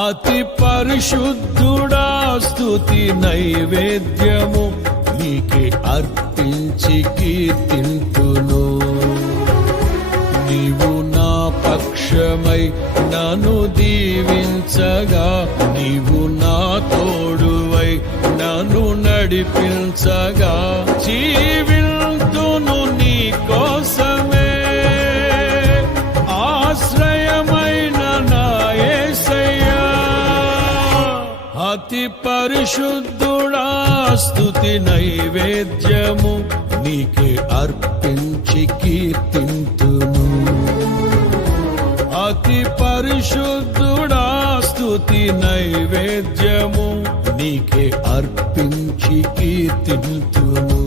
అతి పరిశుద్ధుడా స్తుతి నైవేద్యము నీకే అర్పించి కీర్తింతును. నీవు నా పక్షమై నన్ను దీవించగా, నీవు నా తోడువై నన్ను నడిపించగా, జీవింతును నీ కోసమే ఆశ్రయమైన నా యేసయ్యా. అతి పరిశుద్ధుడా స్తుతి నైవేద్యము నీకే అర్పించి కీర్తింతును. అతి పరిశుద్ధుడా స్తుతి నైవేద్యము నీకే అర్పించి కీర్తింతును.